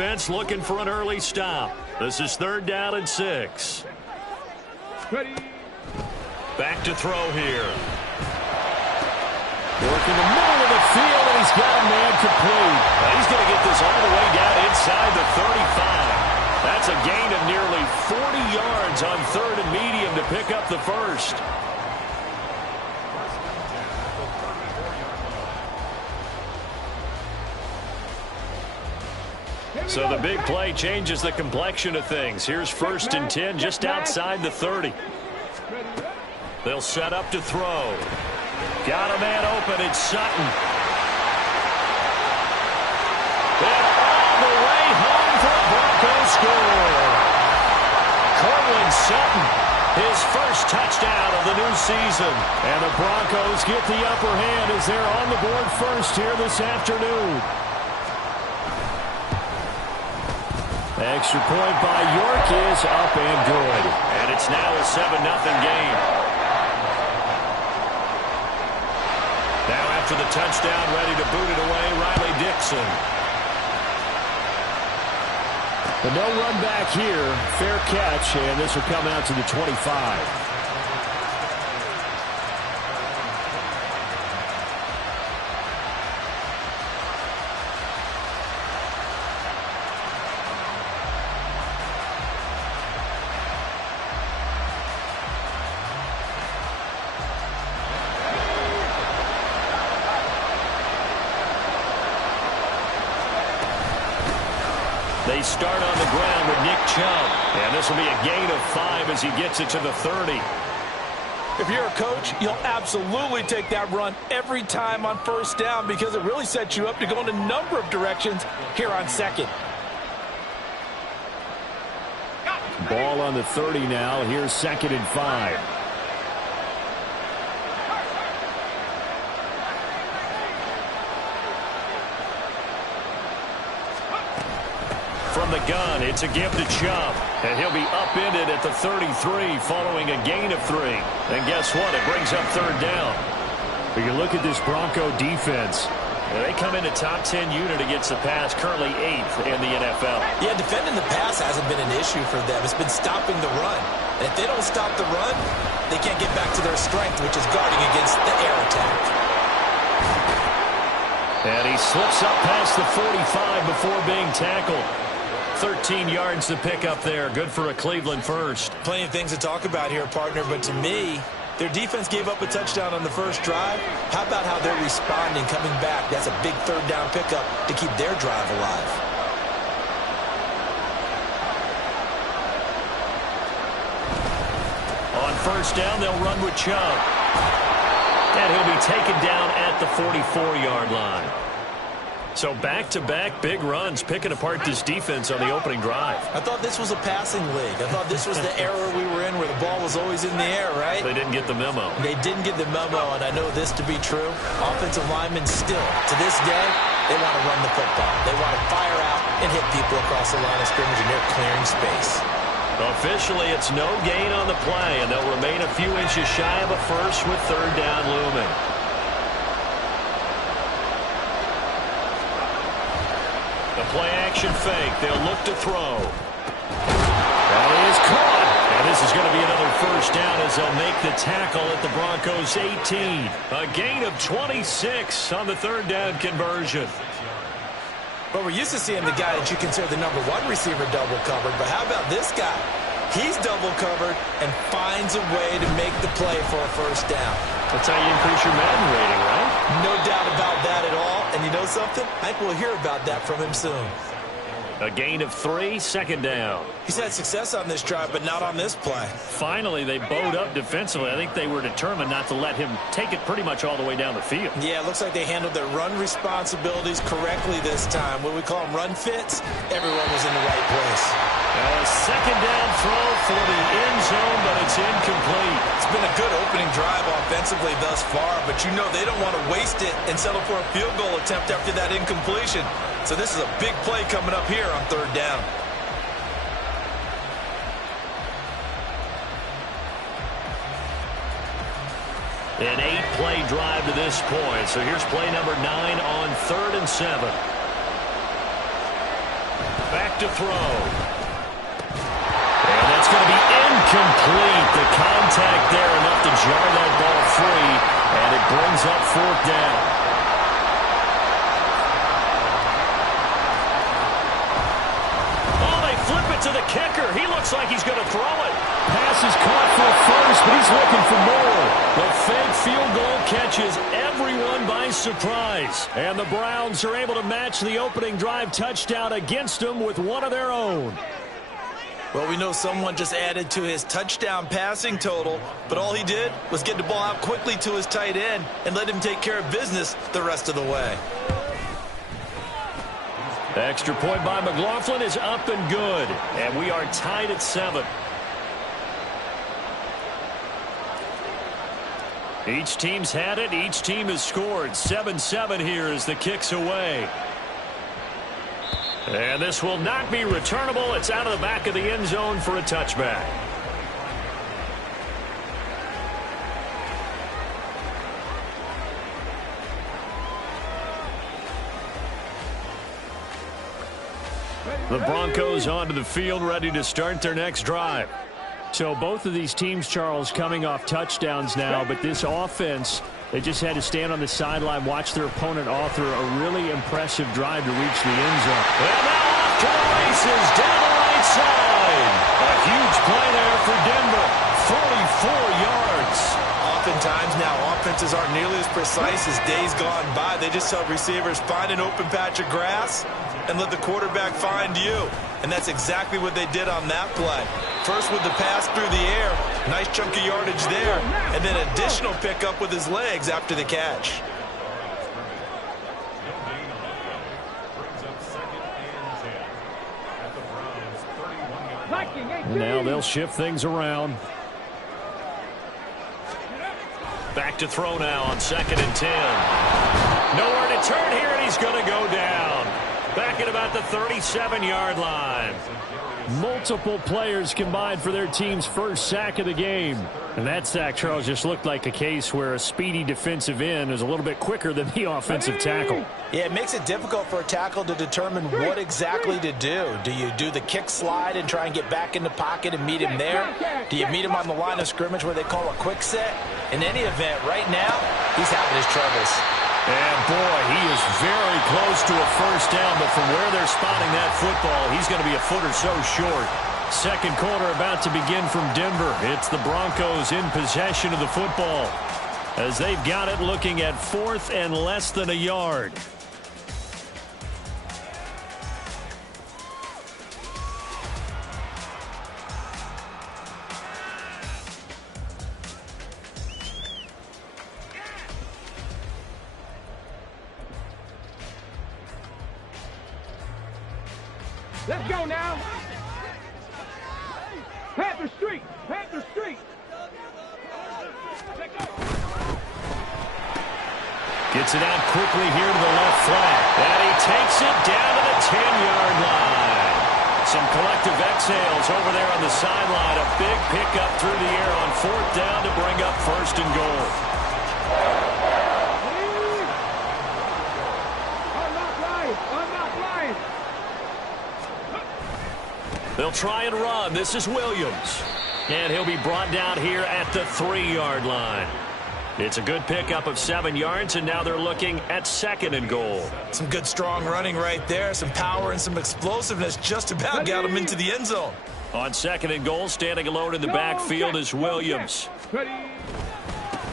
defense looking for an early stop. This is 3rd down and 6. Ready. Back to throw here. Working the middle of the field, and he's got a man complete. He's going to get this all the way down inside the 35. That's a gain of nearly 40 yards on 3rd and medium to pick up the first. So the big play changes the complexion of things. Here's 1st and 10 just outside the 30. They'll set up to throw. Got a man open. It's Sutton. And all the way home for a Broncos score. Cortland Sutton, his first touchdown of the new season. And the Broncos get the upper hand as they're on the board first here this afternoon. Extra point by York is up and good. And it's now a 7-0 game. Now after the touchdown, ready to boot it away, Riley Dixon. But no run back here. Fair catch, and this will come out to the 25. They start on the ground with Nick Chubb. And this will be a gain of 5 as he gets it to the 30. If you're a coach, you'll absolutely take that run every time on 1st down because it really sets you up to go in a number of directions here on 2nd. Ball on the 30 now. Here's 2nd and 5. From the gun, it's a give to Chubb. And he'll be upended at the 33 following a gain of 3. And guess what? It brings up 3rd down. But you look at this Bronco defense. They come into top 10 unit against the pass, currently 8th in the NFL. Yeah, defending the pass hasn't been an issue for them. It's been stopping the run. And if they don't stop the run, they can't get back to their strength, which is guarding against the air attack. And he slips up past the 45 before being tackled. 13 yards to pick up there. Good for a Cleveland first. Plenty of things to talk about here, partner, but to me, their defense gave up a touchdown on the first drive. How about how they're responding, coming back? That's a big 3rd down pickup to keep their drive alive. On 1st down, they'll run with Chubb. And he'll be taken down at the 44-yard line. So back-to-back big runs, picking apart this defense on the opening drive. I thought this was a passing league. I thought this was the era we were in where the ball was always in the air, right? They didn't get the memo. They didn't get the memo, and I know this to be true. Offensive linemen still, to this day, they want to run the football. They want to fire out and hit people across the line of scrimmage, and they're clearing space. Officially, it's no gain on the play, and they'll remain a few inches shy of a first with 3rd down looming. The play-action fake. They'll look to throw. That is caught. And this is going to be another 1st down as they'll make the tackle at the Broncos' 18. A gain of 26 on the 3rd down conversion. But we're used to seeing the guy that you consider the #1 receiver double covered. But how about this guy? He's double covered and finds a way to make the play for a 1st down. That's how you increase your Madden rating, right? No doubt about that at all. And you know something? I think we'll hear about that from him soon. A gain of 3, 2nd down. He's had success on this drive, but not on this play. Finally, they bowed up defensively. I think they were determined not to let him take it pretty much all the way down the field. Yeah, it looks like they handled their run responsibilities correctly this time. What we call them run fits, everyone was in the right place. A 2nd down throw for the end zone, but it's incomplete. It's been a good opening drive offensively thus far, but you know they don't want to waste it and settle for a field goal attempt after that incompletion. So this is a big play coming up here on 3rd down. An 8-play drive to this point. So here's play number 9 on 3rd and 7. Back to throw. And that's going to be incomplete. The contact there enough to jar that ball free, and it brings up fourth down. Oh, they flip it to the kicker. He looks like he's going to throw it. Pass is caught for a first, but he's looking for more. The fake field goal catches everyone by surprise. And the Browns are able to match the opening drive touchdown against them with one of their own. Well, we know someone just added to his touchdown passing total, but all he did was get the ball out quickly to his tight end and let him take care of business the rest of the way. The extra point by McLaughlin is up and good, and we are tied at 7. Each team's had it. Each team has scored. 7-7 here as the kick's away. And this will not be returnable. It's out of the back of the end zone for a touchback. The Broncos onto the field, ready to start their next drive. So both of these teams, Charles, coming off touchdowns now, but this offense, they just had to stand on the sideline, watch their opponent author a really impressive drive to reach the end zone. And now off to the races, down the right side. A huge play there for Denver, 44 yards. Oftentimes now, offenses aren't nearly as precise as days gone by. They just help receivers find an open patch of grass and let the quarterback find you. And that's exactly what they did on that play. First with the pass through the air, nice chunk of yardage there, and then additional pickup with his legs after the catch. Now they'll shift things around. Back to throw now on 2nd and 10. Nowhere to turn here, and he's going to go down. Back at about the 37-yard line. Multiple players combined for their team's first sack of the game. And that sack, Charles, just looked like a case where a speedy defensive end is a little bit quicker than the offensive tackle. Yeah, it makes it difficult for a tackle to determine what exactly to do. Do you do the kick slide and try and get back in the pocket and meet him there? Do you meet him on the line of scrimmage where they call a quick set? In any event, right now, he's having his troubles. And, boy, he is very close to a first down, but from where they're spotting that football, he's going to be a foot or so short. Second quarter about to begin from Denver. It's the Broncos in possession of the football as they've got it looking at 4th and less than a yard. Let's go now. Panther Street. Panther Street. Gets it out quickly here to the left flat. And he takes it down to the 10-yard line. Some collective exhales over there on the sideline. A big pickup through the air on 4th down to bring up 1st and goal. They'll try and run. This is Williams. And he'll be brought down here at the 3-yard line. It's a good pickup of 7 yards, and now they're looking at 2nd and goal. Some good strong running right there. Some power and some explosiveness just about got him into the end zone. On 2nd and goal, standing alone in the backfield is Williams.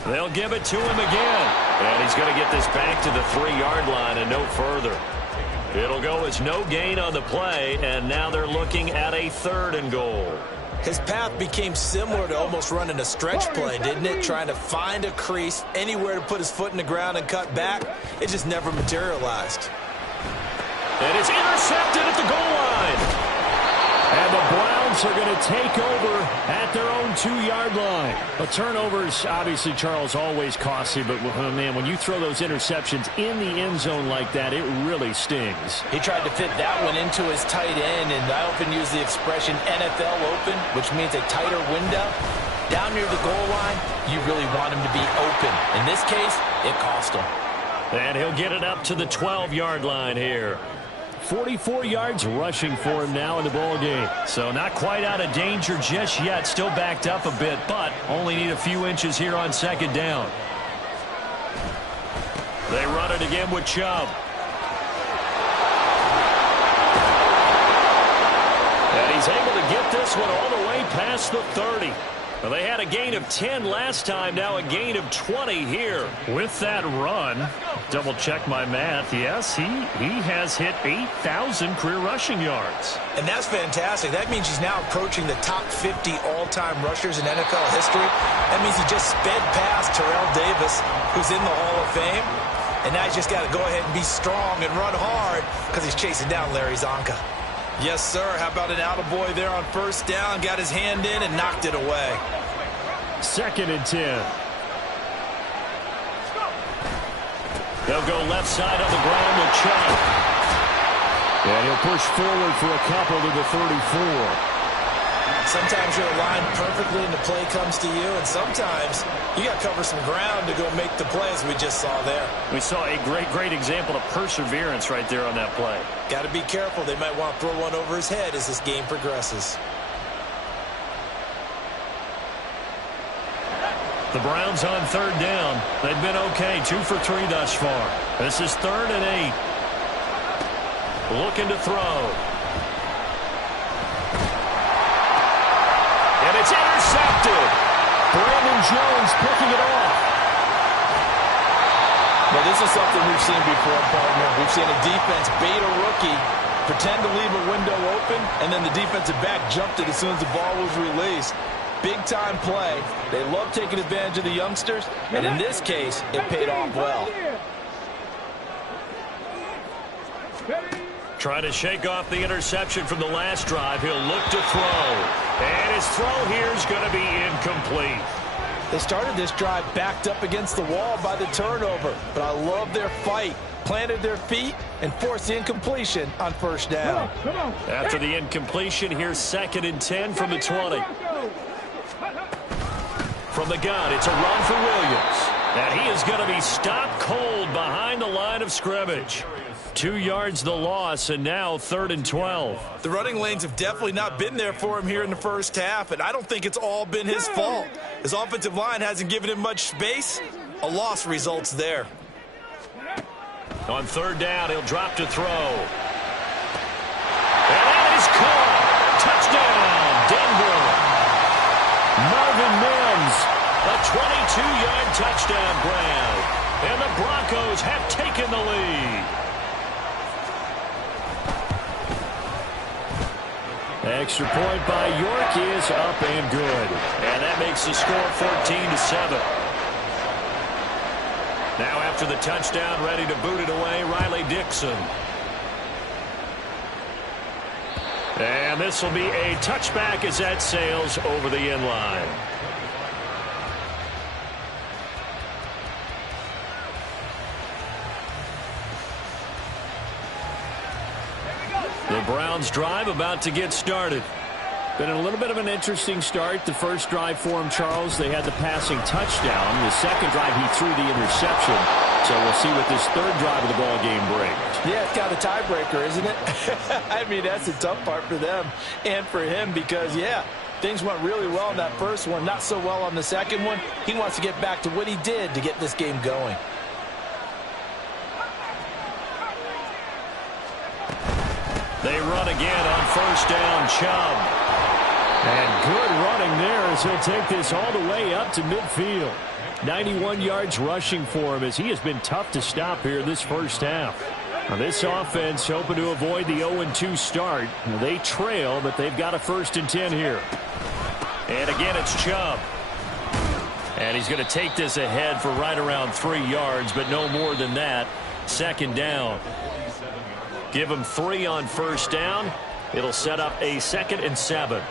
They'll give it to him again. And he's going to get this back to the 3-yard line and no further. It'll go as no gain on the play, and now they're looking at a 3rd and goal. His path became similar to almost running a stretch play, didn't it? Trying to find a crease, anywhere to put his foot in the ground and cut back. It just never materialized. And it's intercepted at the goal line. And the Browns are going to take over at their own 2-yard line. But turnovers, obviously, Charles, always costly. But, oh, man, when you throw those interceptions in the end zone like that, it really stings. He tried to fit that one into his tight end, and I often use the expression NFL open, which means a tighter window. Down near the goal line, you really want him to be open. In this case, it cost him. And he'll get it up to the 12-yard line here. 44 yards rushing for him now in the ball game. So not quite out of danger just yet. Still backed up a bit, but only need a few inches here on second down. They run it again with Chubb. And he's able to get this one all the way past the 30. Well, they had a gain of 10 last time, now a gain of 20 here. With that run, double check my math, yes, he has hit 8,000 career rushing yards. And that's fantastic. That means he's now approaching the top 50 all-time rushers in NFL history. That means he just sped past Terrell Davis, who's in the Hall of Fame. And now he's just got to go ahead and be strong and run hard because he's chasing down Larry Zonka. Yes, sir. How about an attaboy there on first down? Got his hand in and knocked it away. 2nd and 10. They'll go left side on the ground with Chubb. And he'll push forward for a couple to the 34. Sometimes you're aligned perfectly and the play comes to you, and sometimes you got to cover some ground to go make the play, as we just saw there. We saw a great example of perseverance right there on that play. Got to be careful. They might want to throw one over his head as this game progresses. The Browns on third down. They've been okay, 2 for 3 thus far. This is 3rd and 8. Looking to throw. And it's intercepted. Brandon Jones picking it off. Well, this is something we've seen before, partner. We've seen a defense bait a rookie, pretend to leave a window open, and then the defensive back jumped it as soon as the ball was released. Big-time play. They love taking advantage of the youngsters, and in this case, it paid off well. Trying to shake off the interception from the last drive. He'll look to throw. And his throw here is going to be incomplete. They started this drive backed up against the wall by the turnover, but I love their fight. Planted their feet and forced the incompletion on first down. After the incompletion, here's 2nd and 10 from the 20. From the gun, it's a run for Williams. And he is going to be stopped cold behind the line of scrimmage. 2 yards the loss, and now 3rd and 12. The running lanes have definitely not been there for him here in the first half, and I don't think it's all been his fault. His offensive line hasn't given him much space. A loss results there. On 3rd down, he'll drop to throw. And that is caught. Touchdown, Denver. Marvin Mims, a 22-yard touchdown grab. And the Broncos have taken the lead. Extra point by York is up and good. And that makes the score 14-7. Now after the touchdown, ready to boot it away, Riley Dixon. And this will be a touchback as that sails over the end line. The Browns drive about to get started. Been a little bit of an interesting start. The first drive for him, Charles, they had the passing touchdown. The second drive, he threw the interception. So we'll see what this third drive of the ball game brings. Yeah, it's kind of a tiebreaker, isn't it? I mean, that's the tough part for them and for him because, yeah, things went really well in that first one, not so well on the second one. He wants to get back to what he did to get this game going. They run again on first down, Chubb. And good running there as he'll take this all the way up to midfield. 91 yards rushing for him as he has been tough to stop here this first half. Now this offense hoping to avoid the 0-2 start. They trail, but they've got a 1st and 10 here. And again, it's Chubb. And he's going to take this ahead for right around 3 yards, but no more than that. 2nd down. Give him 3 on first down. It'll set up a 2nd and 7.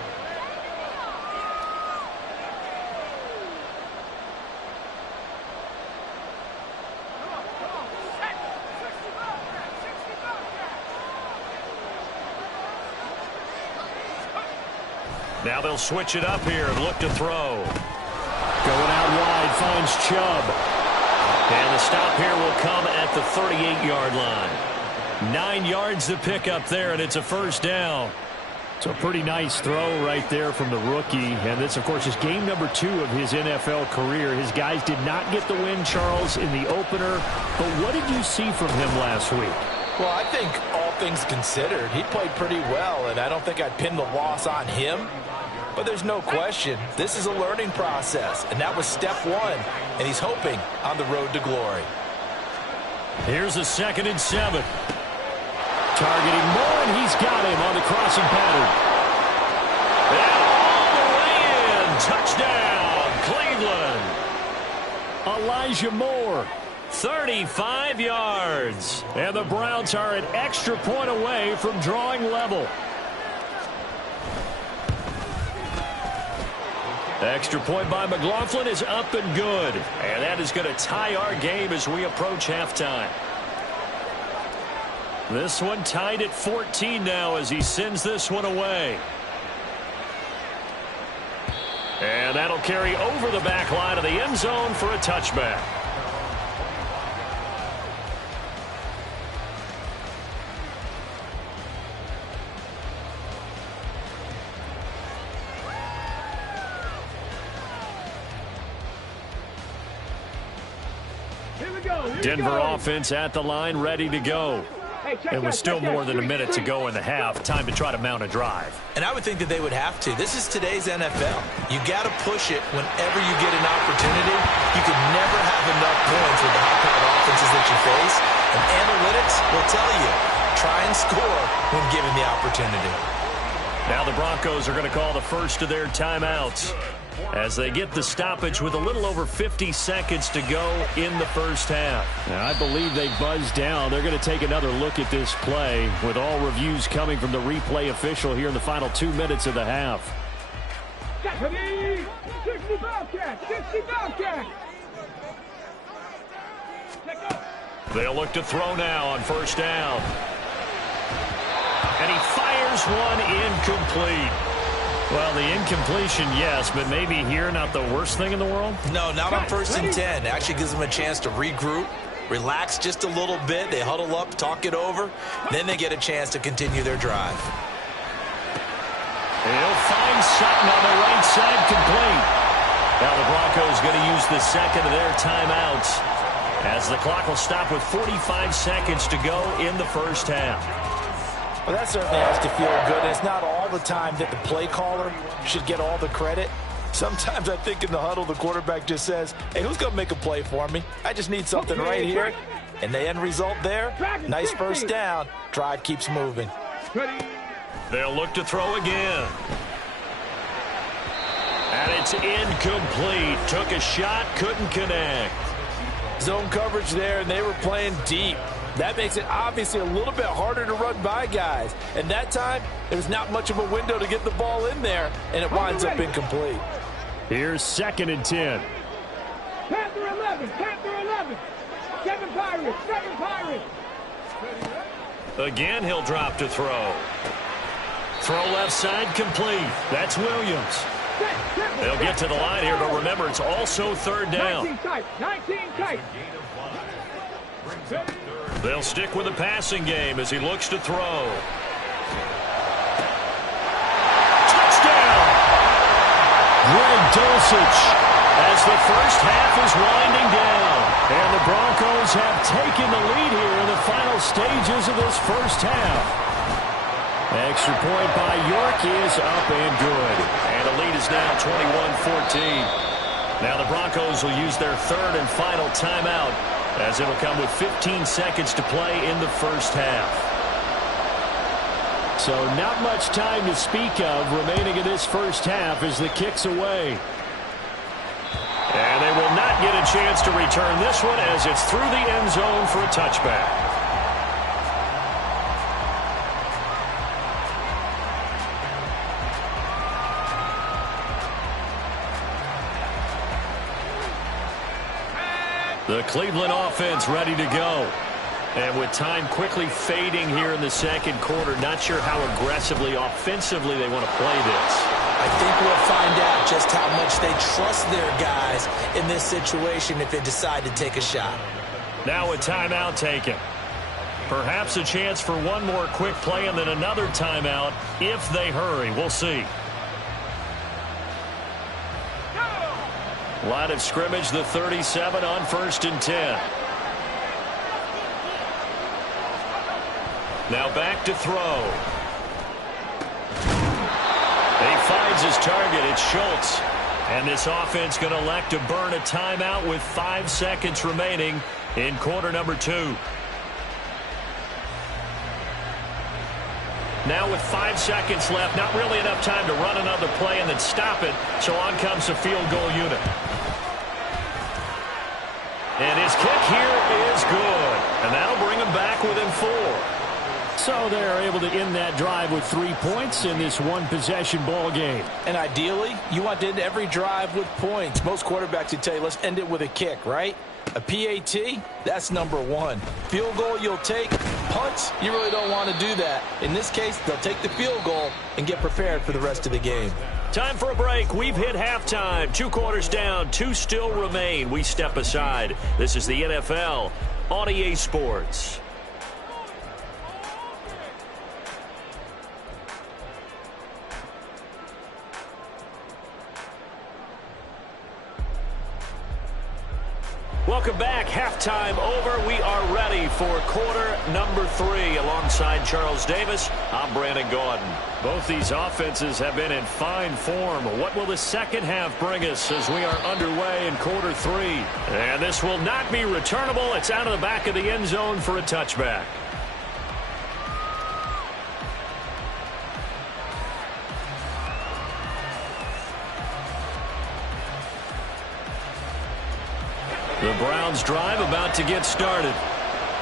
Now they'll switch it up here and look to throw. Going out wide, finds Chubb. And the stop here will come at the 38-yard line. 9 yards to pick up there, and it's a first down. So a pretty nice throw right there from the rookie. And this, of course, is game number 2 of his NFL career. His guys did not get the win, Charles, in the opener. But what did you see from him last week? Well, I think all things considered, he played pretty well, and I don't think I'd pin the loss on him. But there's no question, this is a learning process, and that was step 1, and he's hoping on the road to glory. Here's a 2nd and 7. Targeting Moore, and he's got him on the crossing pattern. And all the way in. Touchdown, Cleveland. Elijah Moore, 35 yards. And the Browns are an extra point away from drawing level. Extra point by McLaughlin is up and good. And that is going to tie our game as we approach halftime. This one tied at 14 now as he sends this one away. And that'll carry over the back line of the end zone for a touchback. Denver offense at the line, ready to go. And with still more than a minute to go in the half, time to try to mount a drive. And I would think that they would have to. This is today's NFL. You got to push it whenever you get an opportunity. You can never have enough points with the high-powered offenses that you face. And analytics will tell you, try and score when given the opportunity. Now the Broncos are going to call the first of their timeouts as they get the stoppage with a little over 50 seconds to go in the first half. Now, I believe they buzzed down. They're going to take another look at this play with all reviews coming from the replay official here in the final 2 minutes of the half. 60 Bobcat! 60 Bobcat! They'll look to throw now on first down. And he fires one incomplete. Well, the incompletion, yes, but maybe here not the worst thing in the world? No, not on 1st and 10. It actually gives them a chance to regroup, relax just a little bit. They huddle up, talk it over. Then they get a chance to continue their drive. He'll find Sutton on the right side, complete. Now the Broncos going to use the second of their timeouts as the clock will stop with 45 seconds to go in the first half. Well, that certainly has to feel good. And it's not all the time that the play caller should get all the credit. Sometimes I think in the huddle, the quarterback just says, hey, who's going to make a play for me? I just need something right here. And the end result there, nice first down. Drive keeps moving. They'll look to throw again. And it's incomplete. Took a shot, couldn't connect. Zone coverage there, and they were playing deep. That makes it obviously a little bit harder to run by guys. And that time, there's not much of a window to get the ball in there, and it winds up incomplete. Here's 2nd and 10. Panther 11, Panther 11. 7 Pirates, 7 Pirates. Again, he'll drop to throw. Throw left side, complete. That's Williams. They'll get to the line here, but remember, it's also 3rd down. 19 tight, 19 tight. They'll stick with the passing game as he looks to throw. Touchdown! Greg Dulcich as the first half is winding down. And the Broncos have taken the lead here in the final stages of this first half. Extra point by York is up and good. And the lead is now 21-14. Now the Broncos will use their 3rd and final timeout, as it'll come with 15 seconds to play in the first half. So not much time to speak of remaining in this first half as the kick's away. And they will not get a chance to return this one as it's through the end zone for a touchback. The Cleveland offense ready to go. And with time quickly fading here in the second quarter, not sure how aggressively, offensively they want to play this. I think we'll find out just how much they trust their guys in this situation if they decide to take a shot. Now a timeout taken. Perhaps a chance for one more quick play and then another timeout if they hurry. We'll see. Line of scrimmage, the 37 on 1st and 10. Now back to throw. He finds his target. It's Schultz. And this offense going to elect to burn a timeout with 5 seconds remaining in quarter number 2. Now with 5 seconds left, not really enough time to run another play and then stop it. So on comes the field goal unit. And his kick here is good. And that'll bring him back within 4. So they're able to end that drive with 3 points in this one-possession ball game. And ideally, you want to end every drive with points. Most quarterbacks would tell you, let's end it with a kick, right? A PAT, that's number 1. Field goal you'll take. Punts, you really don't want to do that. In this case, they'll take the field goal and get prepared for the rest of the game. Time for a break. We've hit halftime. 2 quarters down, 2 still remain. We step aside. This is the NFL on EA Sports. Welcome back. Halftime over. We are ready for quarter number 3. Alongside Charles Davis, I'm Brandon Gaudin. Both these offenses have been in fine form. What will the second half bring us as we are underway in quarter 3? And this will not be returnable. It's out of the back of the end zone for a touchback. The Browns drive about to get started.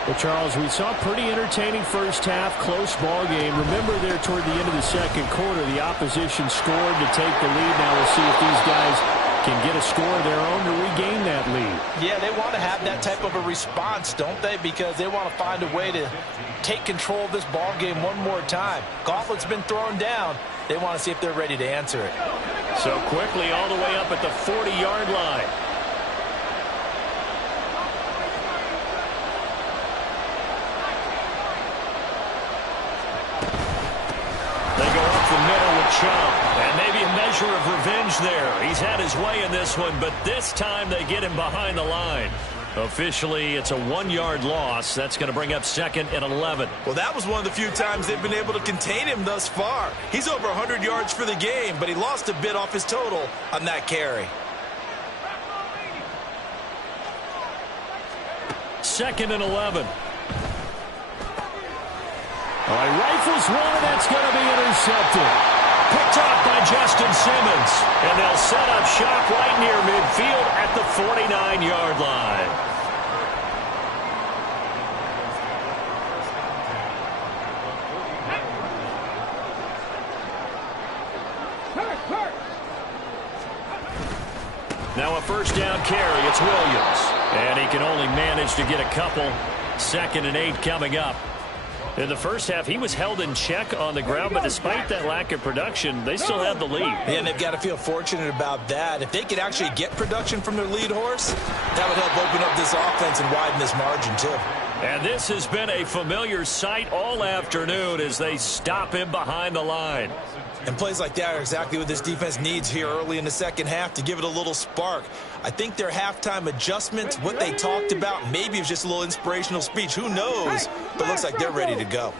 Well, Charles, we saw a pretty entertaining first half, close ball game. Remember there toward the end of the second quarter, the opposition scored to take the lead. Now we'll see if these guys can get a score of their own to regain that lead. Yeah, they want to have that type of a response, don't they? Because they want to find a way to take control of this ball game one more time. Gauntlet's been thrown down. They want to see if they're ready to answer it. So quickly all the way up at the 40-yard line. And maybe a measure of revenge there. He's had his way in this one, but this time they get him behind the line. Officially, it's a 1-yard loss. That's going to bring up 2nd and 11. Well, that was one of the few times they've been able to contain him thus far. He's over 100 yards for the game, but he lost a bit off his total on that carry. 2nd and 11. All right, rifles one, and that's going to be intercepted. Picked off by Justin Simmons. And they'll set up shop right near midfield at the 49-yard line. Now a first down carry. It's Williams. And he can only manage to get a couple. 2nd and 8 coming up. In the first half, he was held in check on the ground, but despite that lack of production, they still have the lead. Yeah, and they've got to feel fortunate about that. If they could actually get production from their lead horse, that would help open up this offense and widen this margin, too. And this has been a familiar sight all afternoon as they stop him behind the line. And plays like that are exactly what this defense needs here early in the second half to give it a little spark. I think their halftime adjustments, what they talked about, maybe it was just a little inspirational speech. Who knows? But looks like they're ready to go.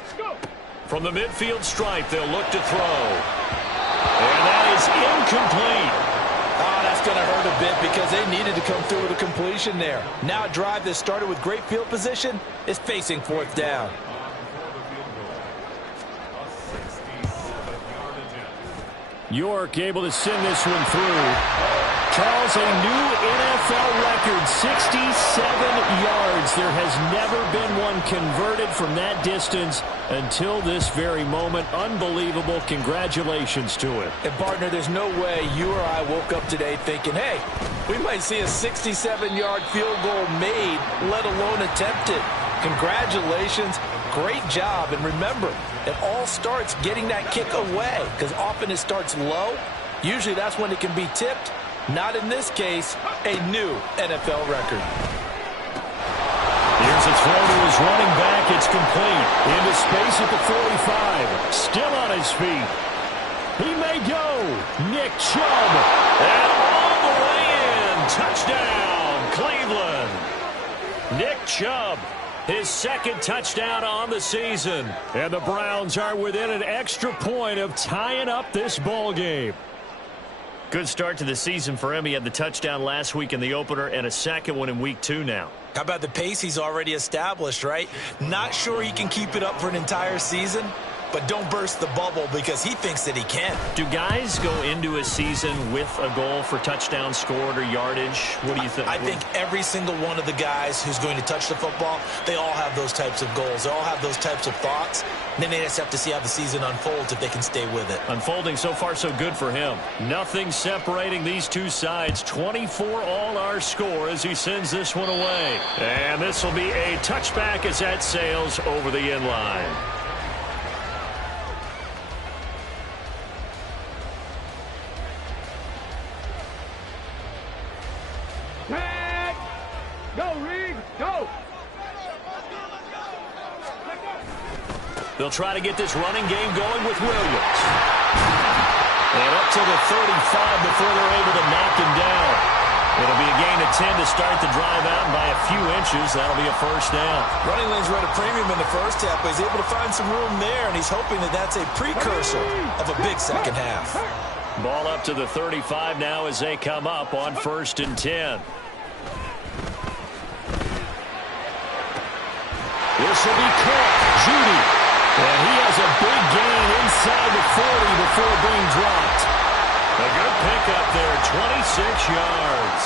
From the midfield stripe, they'll look to throw. And that is incomplete. Oh, that's going to hurt a bit because they needed to come through with a completion there. Now a drive that started with great field position is facing 4th down. York able to send this one through. Charles, a new NFL record, 67 yards. There has never been one converted from that distance until this very moment. Unbelievable. Congratulations to it. And, partner, there's no way you or I woke up today thinking, hey, we might see a 67-yard field goal made, let alone attempted. Congratulations. Great job. And remember, it all starts getting that kick away because often it starts low. Usually that's when it can be tipped. Not in this case, a new NFL record. Here Here's a throw to his running back. It's complete. Into space at the 45. Still on his feet. He may go. Nick Chubb. And all the way in. Touchdown, Cleveland. Nick Chubb, his second touchdown on the season. And the Browns are within an extra point of tying up this ball game. Good start to the season for him. He had the touchdown last week in the opener and a second one in week 2 now. How about the pace he's already established, right? Not sure he can keep it up for an entire season, but don't burst the bubble because he thinks that he can. Do guys go into a season with a goal for touchdown scored or yardage? What do you think? I think every single one of the guys who's going to touch the football, they all have those types of goals. They all have those types of thoughts. And then they just have to see how the season unfolds if they can stay with it. Unfolding so far so good for him. Nothing separating these two sides. 24 all our score as he sends this one away. And this will be a touchback as that sails over the end line. Tag! Go, Reed! Go! They'll try to get this running game going with Williams. And up to the 35 before they're able to knock him down. It'll be a gain of 10 to start the drive out, and by a few inches, that'll be a first down. Running lanes were at a premium in the first half, but he's able to find some room there, and he's hoping that that's a precursor of a big second half. Ball up to the 35 now as they come up on 1st and 10. This will be caught. Judy. And he has a big gain inside the 40 before being dropped. A good pickup there, 26 yards.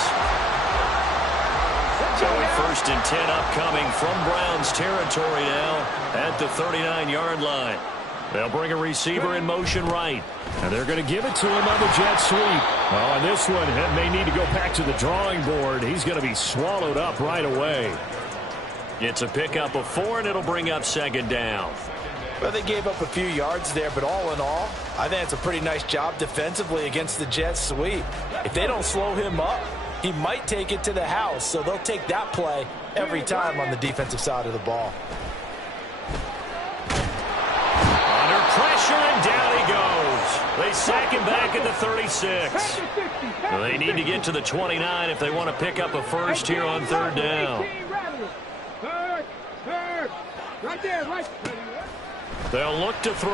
So a 1st and 10 upcoming from Browns territory now at the 39-yard line. They'll bring a receiver in motion right. And they're going to give it to him on the jet sweep. Oh, and this one may need to go back to the drawing board. He's going to be swallowed up right away. It's a pickup of 4, and it'll bring up 2nd down. Well, they gave up a few yards there, but all in all, I think it's a pretty nice job defensively against the jet sweep. If they don't slow him up, he might take it to the house, so they'll take that play every time on the defensive side of the ball. Under pressure, and down he goes. They sack him back at the 36. They need to get to the 29 if they want to pick up a first here on 3rd down. Right there, right. They'll look to throw.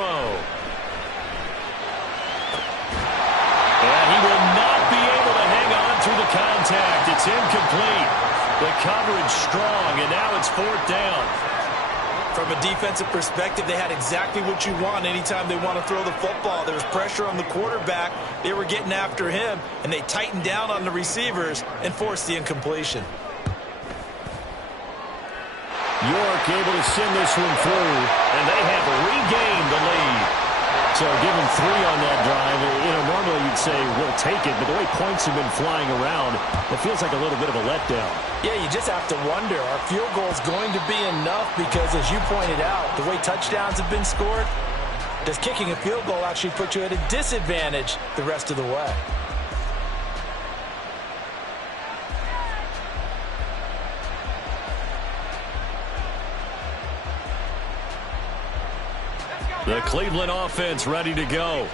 And he will not be able to hang on through the contact. It's incomplete. The coverage strong, and now it's 4th down. From a defensive perspective, they had exactly what you want anytime they want to throw the football. There was pressure on the quarterback. They were getting after him, and they tightened down on the receivers and forced the incompletion. York able to send this one through, and they have regained the lead. So give him 3 on that drive. You know, normally you'd say we'll take it, but the way points have been flying around, it feels like a little bit of a letdown. Yeah, you just have to wonder, are field goals going to be enough? Because as you pointed out, the way touchdowns have been scored, does kicking a field goal actually put you at a disadvantage the rest of the way? The Cleveland offense ready to go.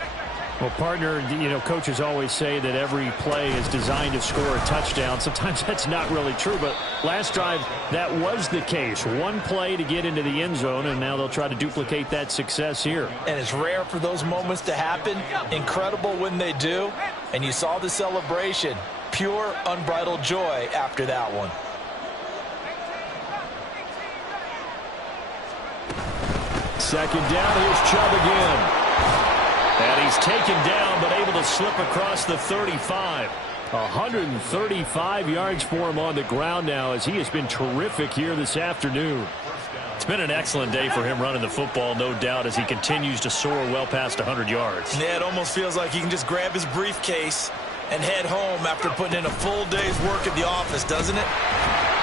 Well, partner, you know, coaches always say that every play is designed to score a touchdown. Sometimes that's not really true, but last drive, that was the case. One play to get into the end zone, and now they'll try to duplicate that success here. And it's rare for those moments to happen. Incredible when they do. And you saw the celebration. Pure, unbridled joy after that one. Second down, here's Chubb again. And he's taken down, but able to slip across the 35. 135 yards for him on the ground now as he has been terrific here this afternoon. It's been an excellent day for him running the football, no doubt, as he continues to soar well past 100 yards. Yeah, it almost feels like he can just grab his briefcase and head home after putting in a full day's work at the office, doesn't it?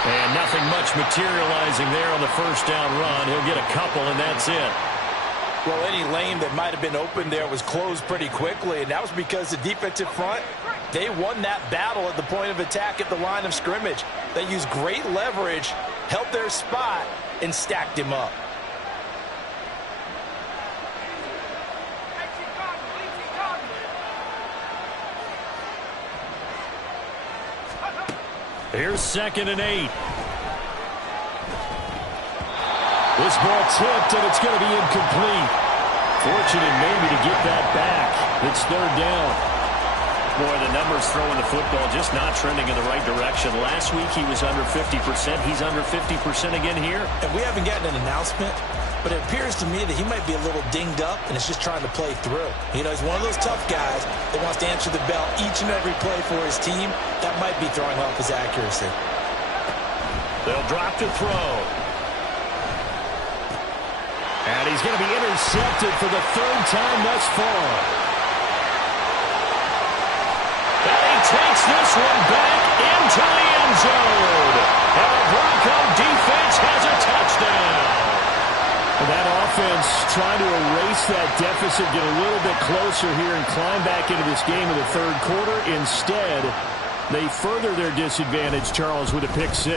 And nothing much materializing there on the first down run. He'll get a couple, and that's it. Well, any lane that might have been open there was closed pretty quickly, and that was because the defensive front, they won that battle at the point of attack at the line of scrimmage. They used great leverage held their spot, and stacked him up. Here's 2nd and 8. This ball tipped, and it's going to be incomplete. Fortunate maybe to get that back. It's 3rd down. Boy, the numbers throwing the football just not trending in the right direction. Last week he was under 50%. He's under 50% again here. And we haven't gotten an announcement, but it appears to me that he might be a little dinged up and is just trying to play through. You know, he's one of those tough guys that wants to answer the bell each and every play for his team. That might be throwing off his accuracy. They'll drop to throw. And he's going to be intercepted for the 3rd time thus far. And he takes this one back into the end zone. And the Bronco defense has a touchdown. And that offense trying to erase that deficit, get a little bit closer here and climb back into this game in the 3rd quarter. Instead, they further their disadvantage, Charles, with a pick 6.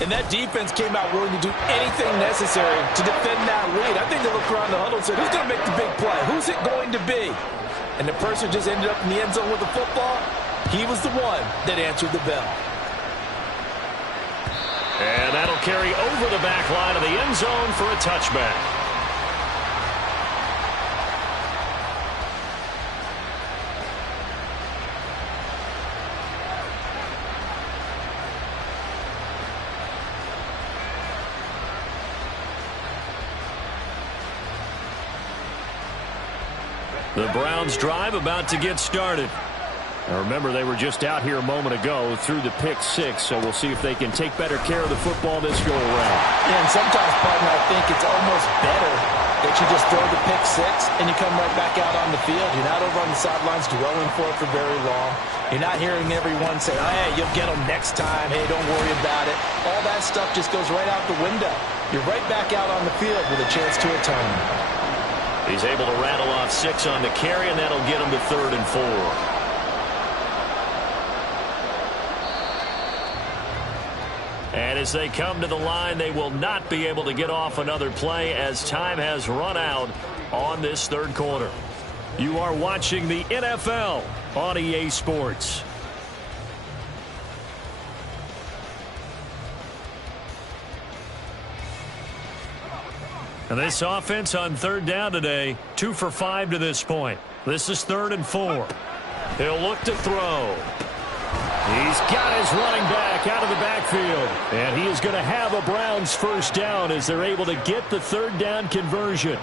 And that defense came out willing to do anything necessary to defend that lead. I think they looked around the huddle and said, who's going to make the big play? Who's it going to be? And the person just ended up in the end zone with the football. He was the one that answered the bell. And that'll carry over the back line of the end zone for a touchback. The Browns drive about to get started. Now remember, they were just out here a moment ago through the pick 6, so we'll see if they can take better care of the football this go-around. Yeah, and sometimes, partner, I think it's almost better that you just throw the pick 6 and you come right back out on the field. You're not over on the sidelines dwelling for it for very long. You're not hearing everyone say, oh, hey, you'll get them next time. Hey, don't worry about it. All that stuff just goes right out the window. You're right back out on the field with a chance to atone. He's able to rattle off 6 on the carry, and that'll get him to 3rd and 4. And as they come to the line, they will not be able to get off another play as time has run out on this 3rd quarter. You are watching the NFL on EA Sports. And this offense on 3rd down today, 2 for 5 to this point. This is 3rd and 4. He'll look to throw. He's got his running back out of the backfield. And he is going to have a Browns 1st down as they're able to get the 3rd down conversion.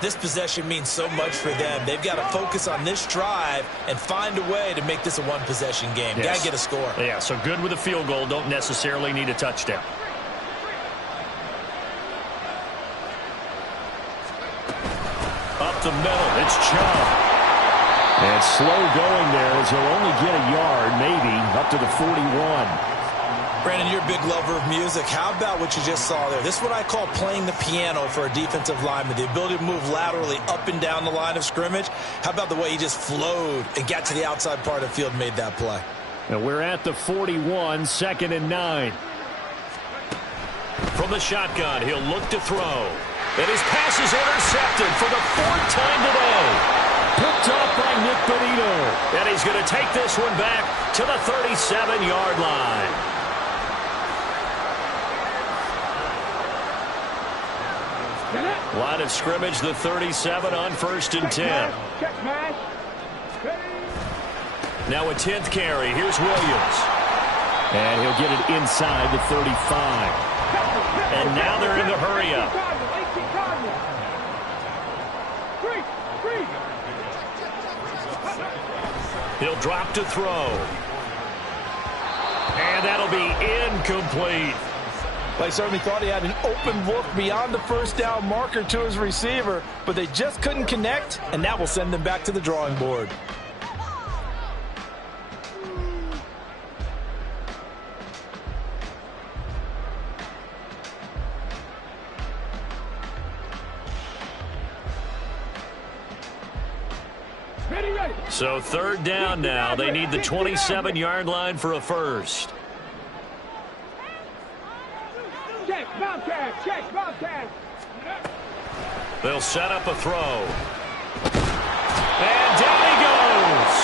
This possession means so much for them. They've got to focus on this drive and find a way to make this a one-possession game. Yes. Got to get a score. Yeah, so good with a field goal. Don't necessarily need a touchdown. Up the middle, it's Chubb. And slow going there as he'll only get a yard, maybe, up to the 41. Brandon, you're a big lover of music. How about what you just saw there? This is what I call playing the piano for a defensive lineman, the ability to move laterally up and down the line of scrimmage. How about the way he just flowed and got to the outside part of the field and made that play? And we're at the 41, 2nd and 9. From the shotgun, he'll look to throw. And his pass is intercepted for the 4th time today. Picked off by Nick Bonito. And he's going to take this one back to the 37-yard line. Line of scrimmage, the 37 on 1st and 10. Now a 10th carry. Here's Williams. And he'll get it inside the 35. And now they're in the hurry-up. He'll drop to throw. And that'll be incomplete. Well, he certainly thought he had an open look beyond the 1st down marker to his receiver, but they just couldn't connect, and that will send them back to the drawing board. So 3rd down now. They need the 27-yard line for a 1st. Check, Bobcat. They'll set up a throw. And down he goes.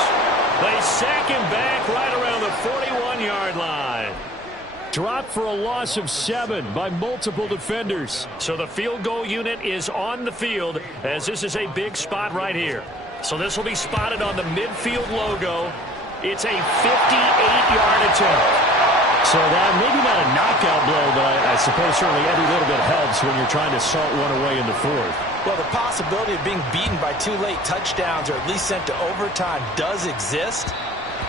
They sack him back right around the 41-yard line. Dropped for a loss of 7 by multiple defenders. So the field goal unit is on the field as this is a big spot right here. So this will be spotted on the midfield logo. It's a 58-yard attempt. So that maybe not a knockout blow, but I suppose certainly every little bit helps when you're trying to salt one away in the fourth. Well, the possibility of being beaten by 2 late touchdowns or at least sent to overtime does exist.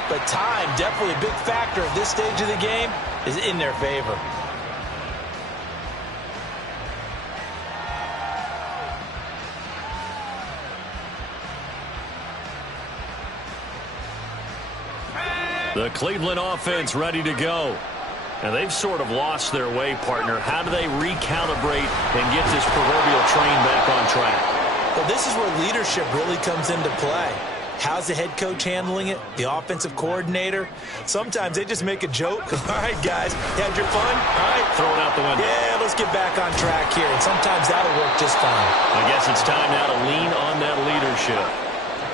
But time, definitely a big factor at this stage of the game, is in their favor. The Cleveland offense ready to go. And they've sort of lost their way, partner. How do they recalibrate and get this proverbial train back on track? Well, this is where leadership really comes into play. How's the head coach handling it? The offensive coordinator? Sometimes they just make a joke. All right, guys, you had your fun? All right. Throw it out the window. Yeah, let's get back on track here. And sometimes that'll work just fine. I guess it's time now to lean on that leadership.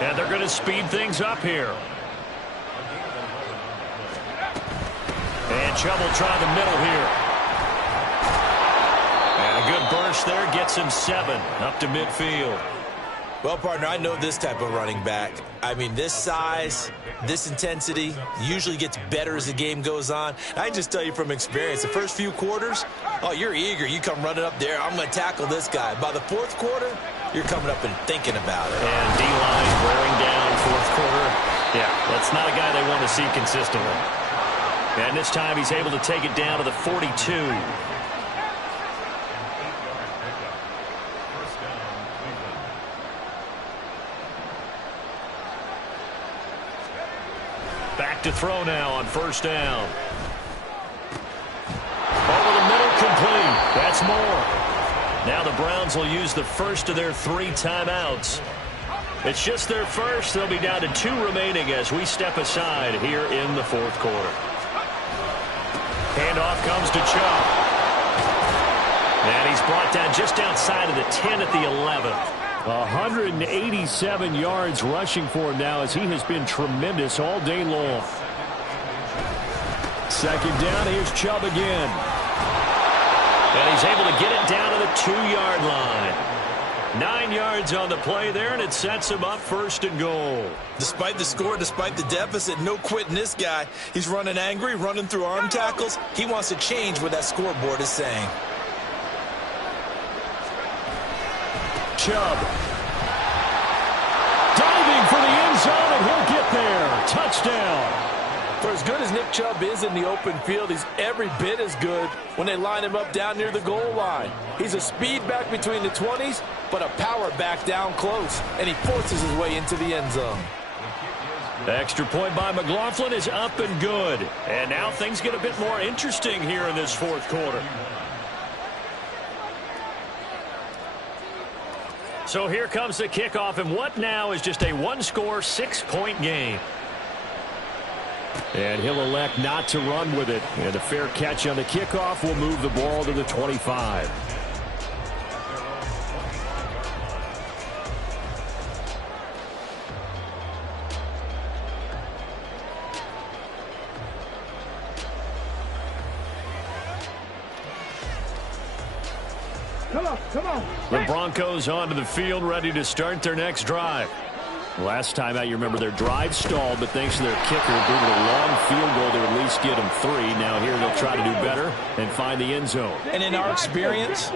And they're going to speed things up here. And Chubb will try the middle here. And a good burst there gets him 7 up to midfield. Well, partner, I know this type of running back. I mean, this size, this intensity usually gets better as the game goes on. I can just tell you from experience, the first few quarters, oh, you're eager. You come running up there, I'm going to tackle this guy. By the fourth quarter, you're coming up and thinking about it. And D-line wearing down fourth quarter. Yeah, that's not a guy they want to see consistently. And this time he's able to take it down to the 42. Back to throw now on first down. Over the middle, complete. That's more. Now the Browns will use the first of their 3 timeouts. It's just their first. They'll be down to 2 remaining as we step aside here in the fourth quarter. Handoff comes to Chubb. And he's brought down just outside of the 10 at the 11. 187 yards rushing for him now as he has been tremendous all day long. Second down, here's Chubb again. And he's able to get it down to the 2-yard line. 9 yards on the play there, and it sets him up first and goal. Despite the score, despite the deficit, no quitting this guy. He's running angry, running through arm tackles. He wants to change what that scoreboard is saying. Chubb. Diving for the end zone, and he'll get there. Touchdown. For as good as Nick Chubb is in the open field, he's every bit as good when they line him up down near the goal line. He's a speed back between the 20s, but a power back down close, and he forces his way into the end zone. The extra point by McLaughlin is up and good. And now things get a bit more interesting here in this fourth quarter. So here comes the kickoff, and what now is just a 1-score, 6-point game. And he'll elect not to run with it. And a fair catch on the kickoff will move the ball to the 25. Come on. The Broncos onto the field, ready to start their next drive. Last time out, you remember their drive stalled, but thanks to their kicker, due to a long field goal to at least get them 3. Now here they'll try to do better and find the end zone. And in our experience,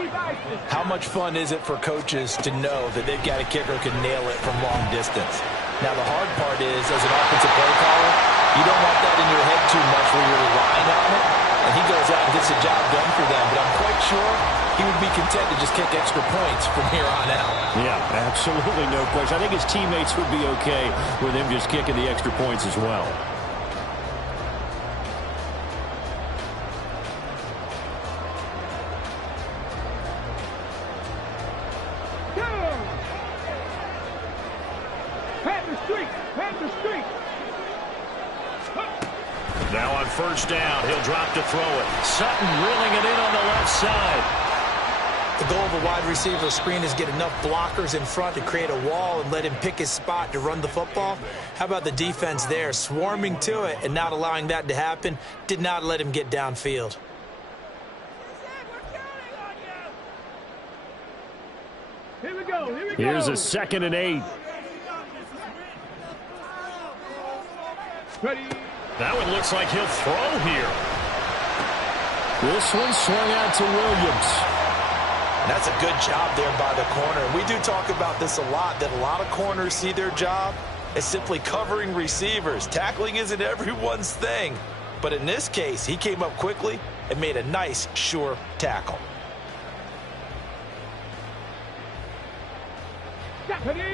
how much fun is it for coaches to know that they've got a kicker who can nail it from long distance? Now the hard part is, as an offensive play caller, you don't want that in your head too much where you're relying on it. And he goes out and gets the job done for them. But I'm quite sure he would be content to just kick extra points from here on out. Yeah, absolutely no question. I think his teammates would be okay with him just kicking the extra points as well. Now on first down, he'll drop to throw it. Sutton reeling it in on the left side. The goal of a wide receiver screen is get enough blockers in front to create a wall and let him pick his spot to run the football. How about the defense there, swarming to it and not allowing that to happen? Did not let him get downfield. Here we go. Here's a 2nd and 8. Ready. That one looks like he'll throw here. This one swung out to Williams. That's a good job there by the corner. And we do talk about this a lot, that a lot of corners see their job as simply covering receivers. Tackling isn't everyone's thing. But in this case, he came up quickly and made a nice, sure tackle.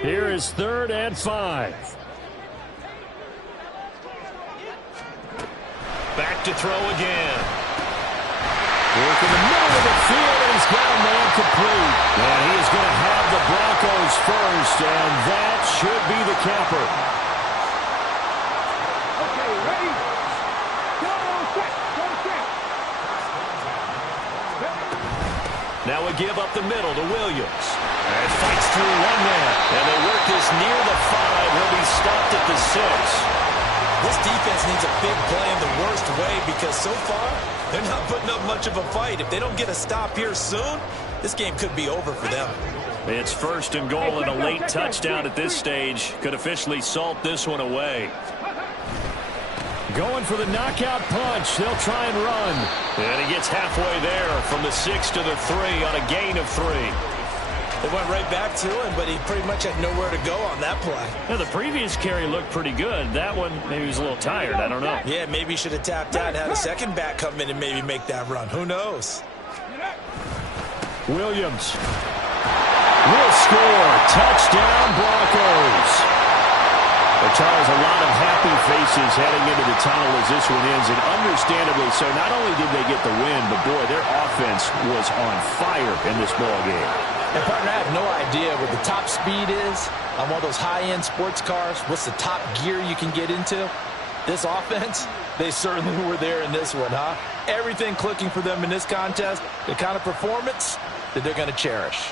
Here is 3rd and 5. Back to throw again. Work in the middle of the field, and he's got a man complete. And he is going to have the Broncos first, and that should be the capper. Okay, ready. Go set. Now a give up the middle to Williams. And fights through one man. And they work this near the 5. He'll be stopped at the 6. This defense needs a big play in the worst way because so far, they're not putting up much of a fight. If they don't get a stop here soon, this game could be over for them. It's 1st and goal and a late touchdown at this stage. Could officially salt this one away. Going for the knockout punch. They'll try and run. And he gets halfway there from the 6 to the 3 on a gain of 3. They went right back to him, but he pretty much had nowhere to go on that play. Now, the previous carry looked pretty good. That one, maybe he was a little tired. I don't know. Yeah, maybe he should have tapped out and had a second back come in and maybe make that run. Who knows? Williams will score. Touchdown, Broncos. Well, Charles, a lot of happy faces heading into the tunnel as this one ends, and understandably so. Not only did they get the win, but, boy, their offense was on fire in this ballgame. And, partner, I have no idea what the top speed is on one of those high-end sports cars. What's the top gear you can get into? This offense, they certainly were there in this one, huh? Everything clicking for them in this contest, the kind of performance that they're going to cherish.